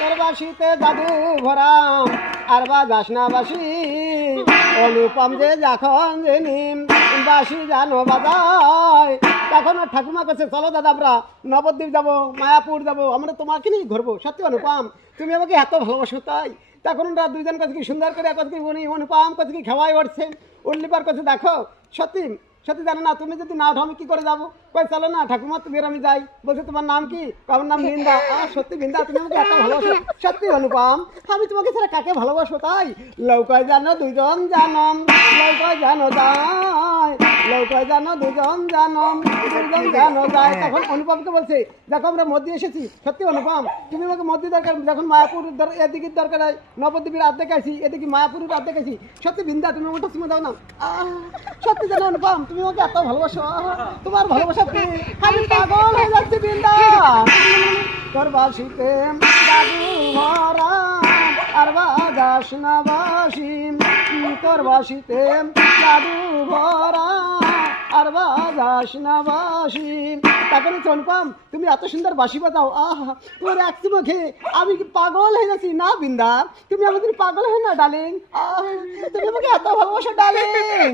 তোর বাসিতে জাদু ভরাম আর বা যাস না বাসি অনুপম যে যখন জেনিম বাসি জানো বাজায় তখন ঠাকুমা কাছে চলো দাদা আমরা নবদ্বীপ যাবো মায়াপুর যাবো আমরা তোমাকে নিয়ে ঘুরবো। সত্যি অনুপম তুমি আমাকে এত ভালোবাসো তাই তখন ওরা দুইজন কাছে কি সুন্দর করে কাছে কি উনি অনুপম কাছে কি খাওয়াই উঠছে উল্লিপার কাছে দেখো সত্যি সত্যি জানো না তুমি যদি না ওঠো আমি কি করে যাবো কই চলো না ঠাকুমা তুমি আর আমি যাই বলছে তোমার নাম কি আমার নাম বিন্দা। সত্যি বিন্দা তুমি আমাকে এত ভালোবাসো সত্যি অনুপম আমি তোমাকে ছাড়া কাকে ভালোবাসো তাই লৌকায় জানো দুজন জানম লৌকায় জানো যায় লৌকায় জানো দুজন জানম দুজন জানো যায়। তখন অনুপমকে বলছে দেখো আমরা মধ্যে এসেছি সত্যি অনুপম তুমি আমাকে মধ্যে দরকার যখন মায়াপুর এদিকে দরকার হয় নবদ্বীপের রাত দেখাইছি এদিকে মায়াপুরের রাত দেখাইছি সত্যি বিন্দা তুমি আমাকে চুমে দাও না। সত্যি জানো অনুপম তুমি আমাকে এত ভালোবাসো তোমার ভালোবাসা আমি পাগল হয়ে যাচ্ছি বিন্দা তোর বাসিতে জাদু ভরা আর বাজাস না বাসি তোর বাসিতে জাদু ভরা আর বাজাস না বাসি। তারপরে অনুপম তুমি এত সুন্দর বাসি বাজাও তোর এক মুখে আমি কি পাগল হয়ে যাচ্ছি না বিন্দা তুমি আমাদের পাগল হয় না ডালিং তুমি আমাকে এত ভালোবাসো ডালিং।